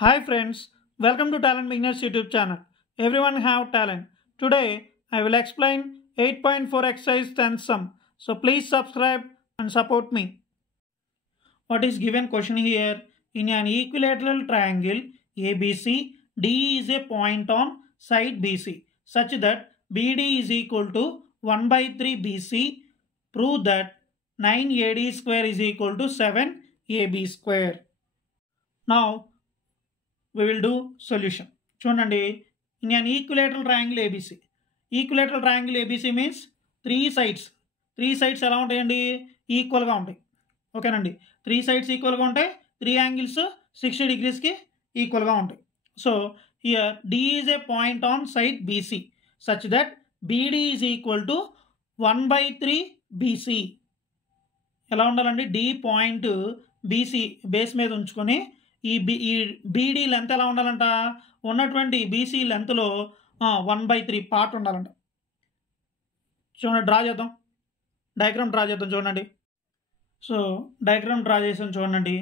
Hi friends, welcome to Talent Beginners YouTube channel. Everyone have talent. Today I will explain 8.4 exercise 10th sum. So please subscribe and support me. What is given question here? In an equilateral triangle ABC, D is a point on side BC such that BD is equal to 1 by 3 BC. Prove that 9 AD square is equal to 7 AB square. Now we will do solution. చూడండి, in an equilateral triangle ABC. Equilateral triangle ABC means three sides ఎలా ఉంటాయండి? ఈక్వల్గా ఉంటాయి. ఓకేనండి, three sides ఈక్వల్గా ఉంటాయి, three angles 60 degreesకి ఈక్వల్గా ఉంటాయి. So here D is a point on side BC such that BD is equal to 1/3 BC. ఎలా ఉండాలండి? D పాయింట్ BC బేస్ మీద ఉంచుకొని ఈ BD లెంత్ ఎలా ఉండాలంట? ఉన్నటువంటి BC లెంత్లో 1/3 పార్ట్ ఉండాలంట. చూడండి, డ్రా చేద్దాం, డయాగ్రామ్ డ్రా చేద్దాం. చూడండి, సో డయాగ్రామ్ డ్రా చేసాం. చూడండి,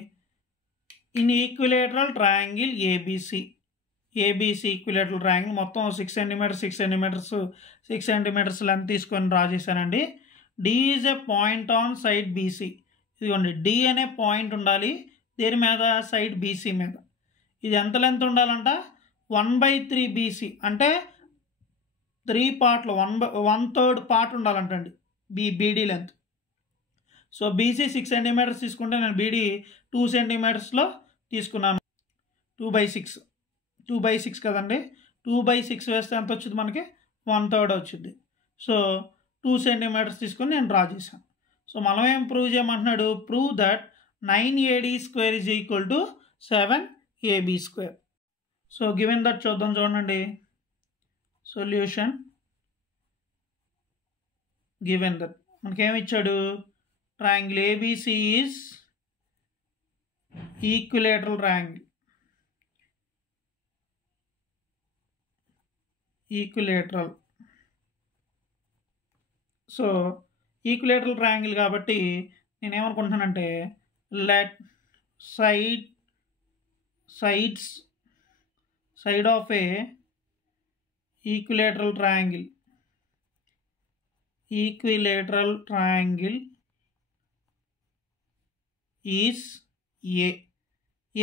in equilateral triangle ABC equilateral triangle మొత్తం 6 సెంటీమీటర్స్ లెంత్ తీసుకొని డ్రా చేశానండి. D is a point on side BC. ఇదిగోండి, D అనే పాయింట్ ఉండాలి దేని మీద? సైడ్ BC మీద. ఇది ఎంత లెంత్ ఉండాలంట? 1/3 BC అంటే 3 పార్ట్లు 1/3 పార్ట్ ఉండాలంటండి BD length. So BC 6 centimetres తీసుకుంటే నేను BD 2 సెంటీమీటర్స్లో తీసుకున్నాను. 2/6 కదండి. 2/6 వేస్తే ఎంత వచ్చింది మనకి? 1/3 వచ్చింది. సో 2 సెంటీమీటర్స్ తీసుకొని నేను డ్రా చేశాను. సో మనం ఏం ప్రూవ్ చేయమంటున్నాడు? Prove that 9 AD square is equal to 7 AB square. So given that చూద్దాం. చూడండి, సొల్యూషన్ గివెన్ దట్ మనకేమి ఇచ్చాడు? Triangle ABC is equilateral triangle. So equilateral triangle కాబట్టి నేనేమనుకుంటున్నానంటే, let sides of a equilateral triangle is A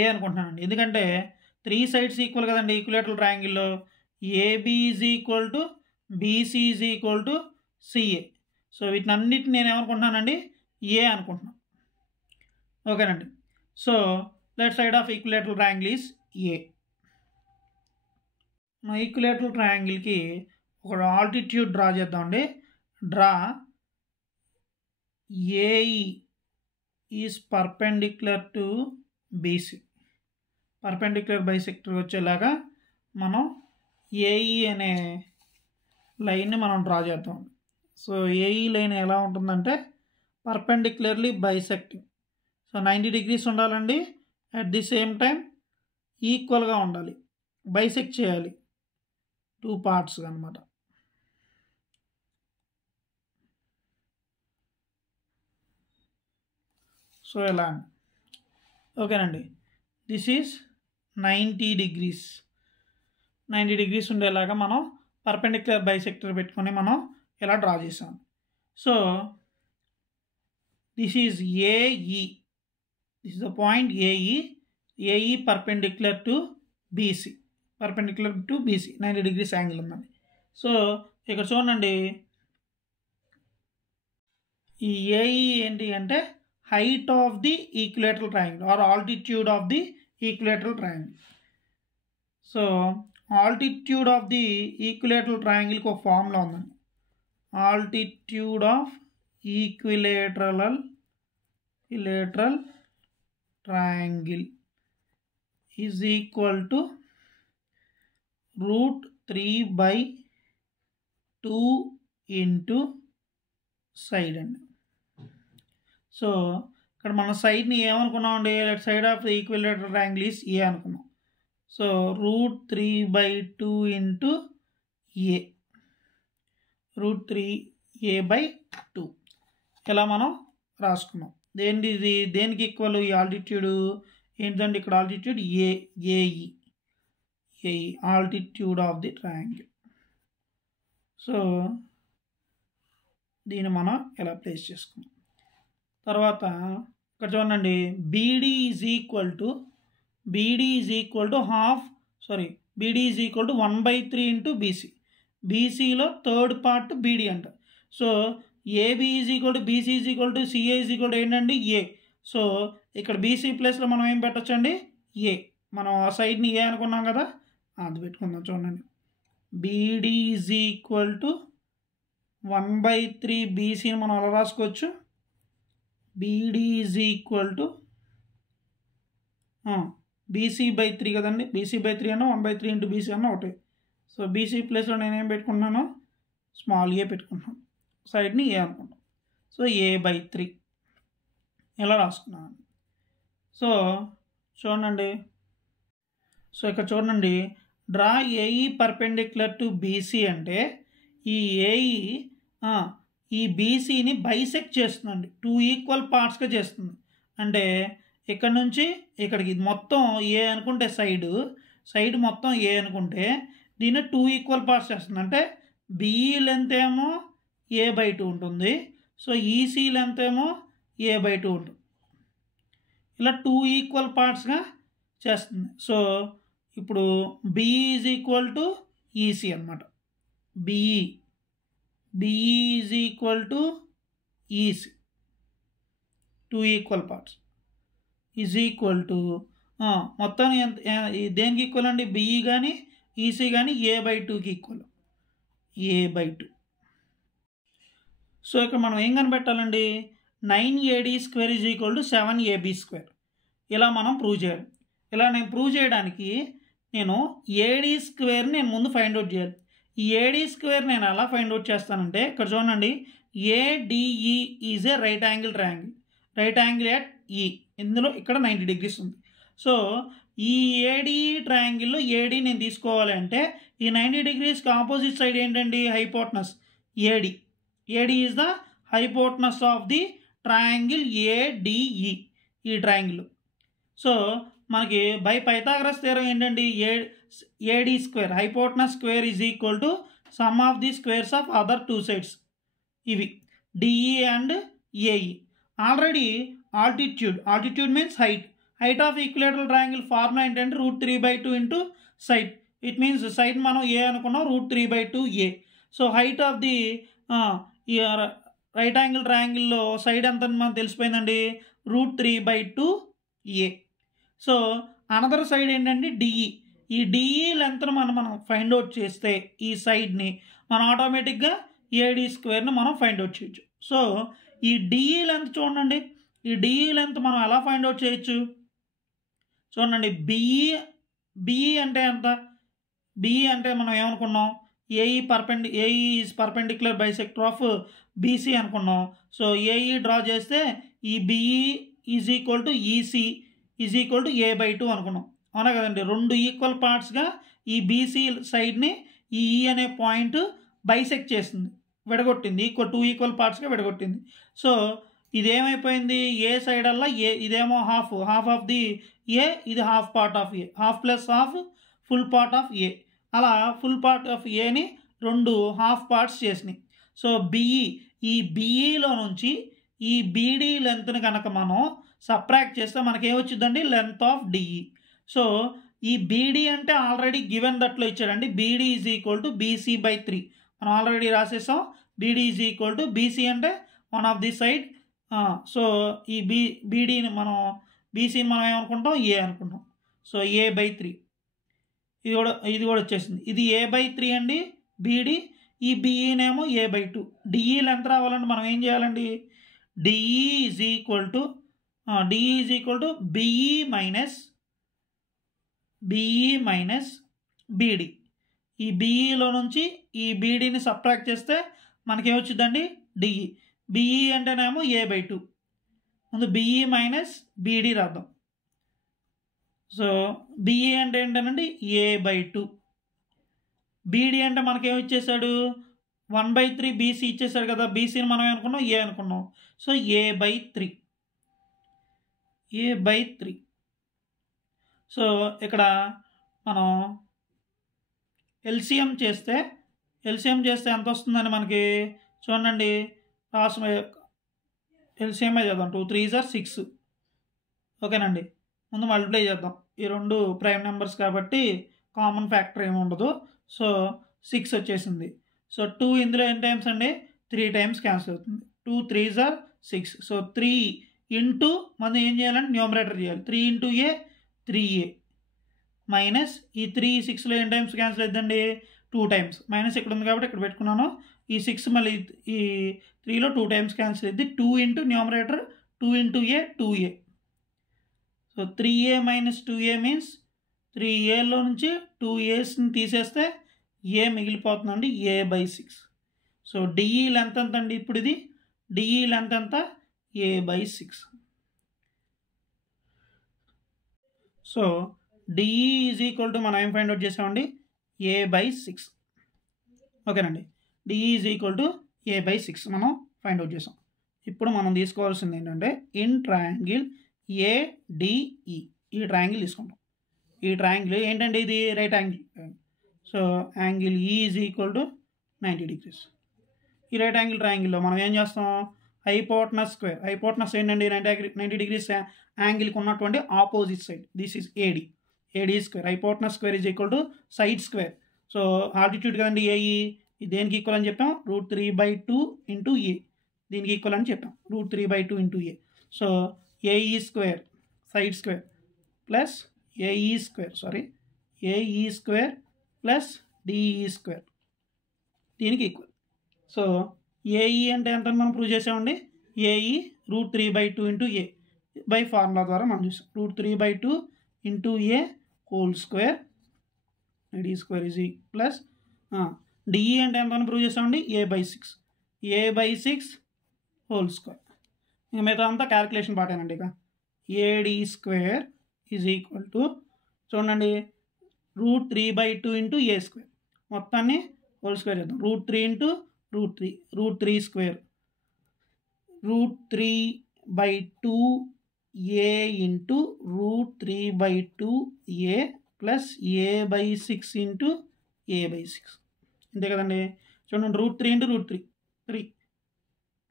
అనుకుంటున్నానండి. ఎందుకంటే 3 sides equal కదండి equilateral ట్రయాంగిల్లో. AB is equal to BC is equal to CA. So వీటినన్నిటిని నేను ఏమనుకుంటున్నానండి? A అనుకుంటున్నాను. ఓకేనండి. So left side of equilateral triangle is A. మా ఈక్విలేటరల్ ట్రయాంగిల్కి ఒక ఆల్టిట్యూడ్ డ్రా చేద్దామండి. Draw AE is perpendicular to BC. Perpendicular bisector వచ్చేలాగా మనం AE అనే లైన్ని మనం డ్రా చేద్దాం. సో AE లైన్ ఎలా ఉంటుందంటే పర్పెండిక్యులర్లీ బైసెక్టింగ్. సో 90 degrees ఉండాలండి. అట్ ది సేమ్ టైం ఈక్వల్గా ఉండాలి. బైసెక్ట్ చేయాలి 2 పార్ట్స్ అనమాట. సో ఎలా అండి? ఓకేనండి, దిస్ ఈజ్ 90 degrees ఉండేలాగా మనం పర్పెండిక్యులర్ బైసెక్టర్ పెట్టుకొని మనం ఇలా డ్రా చేసాం. So this is AE. This is the point AE perpendicular to BC. 90 degrees angle ఉందండి. సో ఇక్కడ చూడండి, ఈ AE ఏంటి అంటే height of the equilateral triangle or altitude of the equilateral triangle. So altitude of the equilateral ట్రయాంగిల్కి ఒక formula ఉందండి. Altitude of equilateral triangle is equal to √3/2 into side అండి. సో ఇక్కడ మన సైడ్ని ఏమనుకున్నామండి? Left side of the equilateral triangle is A అనుకున్నాం. So √3/2 into A, √3A/2 ఇలా మనం రాసుకున్నాం. దేనికి ఈక్వల్? ఈ ఆల్టిట్యూడ్ ఏంటంటే ఇక్కడ altitude AE altitude of the triangle. So దీన్ని మనం ఇలా ప్లేస్ చేసుకున్నాం. తర్వాత ఇక్కడ చూడండి beedi is equal to 1/3 into BC. బీసీలో థర్డ్ పార్ట్ బీడీ అంట. So AB is equal to BC is equal to CA is equal to ఏంటండి ఏ. సో ఇక్కడ బీసీ ప్లేస్లో మనం ఏం పెట్టచ్చండి ఏ. మనం ఆ సైడ్ని ఏ అనుకున్నాం కదా, అది పెట్టుకుందాం. చూడండి బీడీ ఈజ్ ఈక్వల్ టు 1/3 బీసీని మనం అలా రాసుకోవచ్చు. Beedi is equal to BC/3 కదండి. BC/3 అన్న 1/3 ఇంటూ బీసీ అన్న ఒకటే. సో బీసీ ప్లేస్లో నేనేం పెట్టుకుంటున్నాను, స్మాల్ ఏ పెట్టుకుంటున్నాను, సైడ్ని ఏ అనుకుంటాం. సో A/3 ఇలా రాసుకున్నాను. సో చూడండి, సో ఇక్కడ చూడండి draw AE perpendicular to BC అంటే ఈ ఏఈ ఈ బీసీని బైసెక్ట్ చేస్తుందండి, 2 ఈక్వల్ పార్ట్స్గా చేస్తుంది. అంటే ఇక్కడ నుంచి ఇక్కడికి మొత్తం ఏ అనుకుంటే సైడ్ మొత్తం ఏ అనుకుంటే దీన్ని 2 ఈక్వల్ పార్ట్స్ చేస్తుంది. అంటే బిఈ లెంత్ ఏమో A/2 ఉంటుంది. సో ఈసీ లెంత్ ఏమో A/2 ఉంటుంది. ఇలా 2 ఈక్వల్ పార్ట్స్గా చేస్తుంది. సో ఇప్పుడు BE is equal to EC అనమాట. BE is equal to EC, 2 equal parts is equal to మొత్తం దేనికి ఈక్వల్ అండి, బిఈ కానీ ఈసీ కానీ A/2కి ఈక్వల్, A/2. సో ఇక్కడ మనం ఏం కనిపెట్టాలండి, 9AD² is equal to 7AB². ఇలా మనం ప్రూవ్ చేయాలి. ఇలా నేను ప్రూవ్ చేయడానికి నేను AD² నేను ముందు ఫైండ్ అవుట్ చేయాలి. ఈ AD² నేను ఎలా ఫైండ్ అవుట్ చేస్తానంటే ఇక్కడ చూడండి, ADE is a right angle at ఈ. ఇందులో ఇక్కడ 90 degrees ఉంది. సో ఈ ఏడీఈ ట్రయాంగిల్లో ఏడీ నేను తీసుకోవాలి అంటే ఈ 90 degreesకి ఆపోజిట్ సైడ్ ఏంటండి, hypotenuse AD. AD is the hypotenuse of the triangle ADE, ఈ ట్రయాంగిల్. సో మనకి బై పైథాగరస్ థియరం ఏంటండి, AD² hypotenuse square is equal to sum of the squares of other 2 sides. ఇవి DE and AE. Already altitude means height of equilateral triangle formula ఏంటంటే √3/2 into side. It means side మనం A అనుకున్నాం, √3/2 so height of the right angle ట్రయాంగిల్లో side ఎంత మనకు తెలిసిపోయిందండి, √3/2. So another side ఏంటంటే DE. ఈ DE లెంత్ను మనం find out చేస్తే ఈ సైడ్ని మనం ఆటోమేటిక్గా AD² మనం ఫైండ్ అవుట్ చేయొచ్చు. సో ఈ డిఈ లెంత్ చూడండి, ఈ డిఈ లెంత్ మనం ఎలా ఫైండ్ అవుట్ చేయొచ్చు చూడండి. బిఈ అంటే ఎంత, బిఈ అంటే మనం ఏమనుకున్నాం, AE is perpendicular bisector of BC అనుకున్నాం. సో ఏఈ డ్రా చేస్తే ఈ BE is equal to EC is equal to A/2 అనుకున్నాం, అవునా కదండి. 2 ఈక్వల్ పార్ట్స్గా ఈ బీసీ సైడ్ని ఈ ఈ అనే పాయింట్ బైసెక్ట్ చేస్తుంది, విడగొట్టింది. 2 ఈక్వల్ పార్ట్స్గా విడగొట్టింది. సో ఇదేమైపోయింది, ఏ సైడ్ అల్లా ఇదేమో హాఫ్ ఆఫ్ ది ఏ, ఇది half part of A, half plus half full part of A. అలా ఫుల్ పార్ట్ ఆఫ్ ఏని 2 హాఫ్ పార్ట్స్ చేసినాయి. సో ఈ బిఈలో నుంచి ఈ బీడీ లెంత్ని కనుక మనం సబ్ట్రాక్ట్ చేస్తే మనకేమొచ్చిందండి, లెంత్ ఆఫ్ డిఈ. సో ఈ బీడీ అంటే ఆల్రెడీ గివెన్ దట్లో ఇచ్చాడండి, beedi is equal to BC/3 మనం ఆల్రెడీ రాసేసాం. BD is equal to BC అంటే one of the side. So ఈ బీడీని మనం బీసీని మనం ఏమనుకుంటాం, ఏ అనుకుంటాం. సో A/3 ఇది కూడా వచ్చేసింది. ఇది A/3 అండి బీడీ. ఈ బిఈనేమో A/2. డిఈ లెంత్ రావాలంటే మనం ఏం చేయాలండి, DE is equal to BE minus BD. ఈ బిఈలో నుంచి ఈ బీడీని సబ్ట్రాక్ట్ చేస్తే మనకేమొచ్చిందండి, డిఈ. బిఈ అంటేనేమో A/2. ముందు బిఈ మైనస్ బీడీ రాద్దాం. సో బిఈ అంటే ఏంటంటే A/2. బీడీ అంటే మనకేమి ఇచ్చేసాడు, 1/3 బీసీ ఇచ్చేసాడు కదా. బీసీని మనం ఏమనుకున్నాం, ఏ అనుకున్నాం. సో A/3 సో ఇక్కడ మనం ఎల్సిఎం చేస్తే ఎంత వస్తుందని మనకి చూడండి. రాసిన ఎల్సిఎంఏ చేద్దాం. 2 3s are 6. ఓకేనండి. ముందు మల్టిప్లై చేద్దాం. ఈ రెండు ప్రైమ్ నెంబర్స్ కాబట్టి కామన్ ఫ్యాక్టర్ ఏమి ఉండదు. సో 6 వచ్చేసింది. సో 2 ఇందులో ఎన్ని టైమ్స్ అండి? 3 టైమ్స్ క్యాన్సిల్ అవుతుంది. 2 3s are 6. సో 3 ఇంటూ మనం ఏం చేయాలంటే న్యూమరేటర్ చేయాలి. 3 ఇంటూ ఏ 3a మైనస్ ఈ 3 6లో ఎన్ని టైమ్స్ క్యాన్సిల్ అవుతుందండి? 2 టైమ్స్. మైనస్ ఇక్కడ ఉంది కాబట్టి ఇక్కడ పెట్టుకున్నాను. ఈ 6 మళ్ళీ ఈ 3లో 2 టైమ్స్ క్యాన్సిల్ అవుతుంది. 2 into numerator 2 into A 2a. So 3a minus 2a means 3aలో నుంచి 2aస్ని తీసేస్తే ఏ మిగిలిపోతుందండి a/6. సో డిఈ లెంత్ ఎంత అండి? ఇప్పుడు ఇది డిఈ లెంత్ ఎంత? a/6. So DE is equal to మనం ఏం ఫైండ్ అవుట్ చేసామండి? a/6. ఓకేనండి. DE is equal to a/6 మనం ఫైండ్ అవుట్ చేసాం. ఇప్పుడు మనం తీసుకోవాల్సింది ఏంటంటే ఇన్ ట్రయాంగిల్ ఏడిఈ ఈ ట్రయాంగిల్ తీసుకుంటాం. ఈ ట్రయాంగిల్ ఏంటంటే ఇది రైట్ యాంగిల్. సో యాంగిల్ ఈ ఈజ్ ఈక్వల్ టు 90 degrees. ఈ రైట్ యాంగిల్ ట్రయాంగిల్లో మనం ఏం చేస్తాం? Hypotenuse square. హైపోటనస్ ఏంటండి? 90 degrees యాంగిల్కి ఉన్నటువంటి opposite side. This is AD square. Hypotenuse square is equal to side square. So altitude కదండి ఏఈ. దేనికి ఈక్వల్ అని చెప్పాం? √3/2 ఇంటూ ఏ. దీనికి ఈక్వల్ అని చెప్పాం. √3/2 into A. So AE square side square plus AE square plus DE square దీనికి equal. So AE అంటే ఎంత మనం ప్రూవ్ చేసామండి? AE √3/2 into A by formula ద్వారా మనం చూసాం. √3/2 into A whole square D square is plus DE అంటే ఎంత మనం ప్రూవ్ చేసామండి? a/6 whole square. ఇంకా మిగతా అంతా క్యాలిక్యులేషన్ పాటేనండి. ఇక AD square is equal to చూడండి √3/2 ఇంటూ ఏ స్క్వేర్. మొత్తాన్ని హోల్ స్క్వేర్ చేద్దాం. √3 ఇంటూ √3 స్క్వేర్ √3/2 ఏ ఇంటూ √3/2 ఏ ప్లస్ a/6 ఇంటూ a/6 అంతే కదండి. చూడండి √3 ఇంటూ √3 3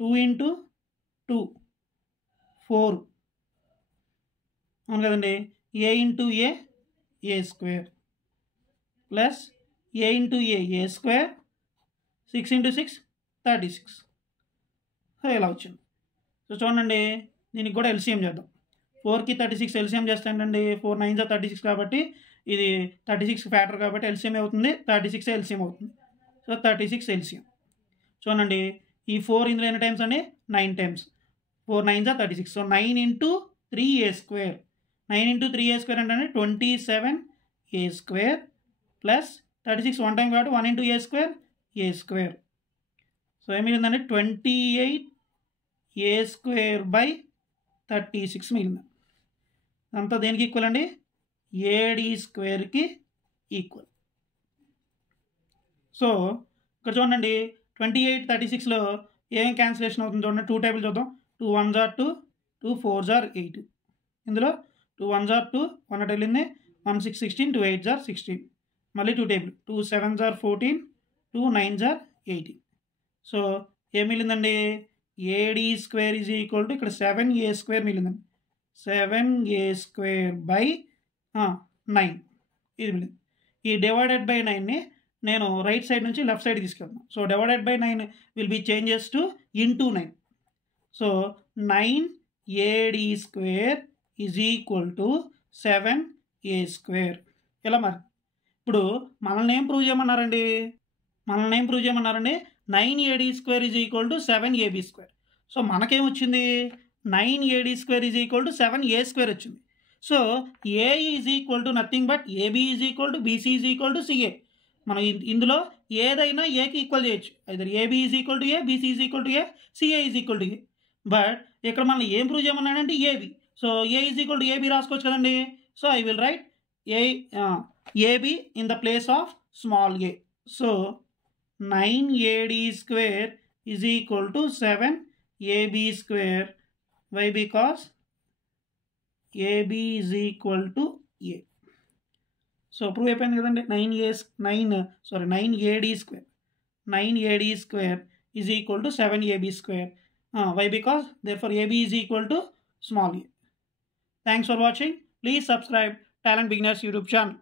2 ఇంటూ 2 4 అవును కదండి. ఏ ఇంటూ ఏ స్క్వేర్ ప్లస్ ఏ ఇంటూ ఏ స్క్వేర్ 6 ఇంటూ 6 36. ఇలా వచ్చింది. సో చూడండి దీనికి కూడా ఎల్సిఎం చేద్దాం. 4కి 36 ఎల్సిఎం చేస్తానండి. 4 9s are 36 కాబట్టి ఇది 36 ఫ్యాక్టర్ కాబట్టి ఎల్సిఎం అవుతుంది. 36 ఎల్సిఎం అవుతుంది. So 36 LCM. చూడండి ఈ 4 ఇందులో ఎన్ని టైమ్స్ అండి? 9 times. 4 9s are 36. So 9 into 3a square. 9 into 3a square అంటే 27a స్క్వేర్ ప్లస్ 36 1 టైం కాబట్టి 1 ఇంటూ ఏ స్క్వేర్. సో ఏం మిగిలిందండి? 28a స్క్వేర్ బై 36 మిగిలింది. అంతా దేనికి ఈక్వల్ అండి? AD స్క్వేర్కి equal. సో ఇక్కడ చూడండి 28 36లో ఏం క్యాన్సిలేషన్ అవుతుంది చూడండి. 2 టేబుల్ చూద్దాం. 2 1s are 2 2 4s are 8. ఇందులో 2 1s are 2 1 అటు వెళ్ళింది. 1 6 16 2 8s are 16. మళ్ళీ 2 table 2 7s are 14 2 9s are 18. So ఏం మిగిలిందండి? AD square is equal to ఇక్కడ 7a square మిగిలిందండి. 7a square by 9 ఇది మిగిలింది. ఈ డివైడెడ్ బై 9ని నేను రైట్ సైడ్ నుంచి లెఫ్ట్ సైడ్ తీసుకెళ్తాను. So divided by 9 will be changes to into 9. So 9ad square is equal to 7a square. ఇలా మరి ఇప్పుడు మనల్ని ఏం ప్రూవ్ చేయమన్నారండి? 9ad square is equal to 7ab square. So మనకేమొచ్చింది? 9ad square is equal to 7a square వచ్చింది. So A is equal to nothing but AB is equal to BC is equal to CA. మనం ఇందులో ఏదైనా ఏకి equal చేయొచ్చు. Either AB is equal to A, BC is equal to A, CA is equal to A. But ఇక్కడ మనం ఏం prove చేయమన్నాడంటే AB. So A is equal to AB రాసుకోవచ్చు కదండి. So I will write AB in the place of small A. So 9ad square is equal to 7ab square. Why? Because AB is equal to A. So prove అయిపోయింది కదండి. 9AD square is equal to 7AB square. Why? Because therefore AB is equal to small a. Thanks for watching. Please subscribe Talent Beginners YouTube channel.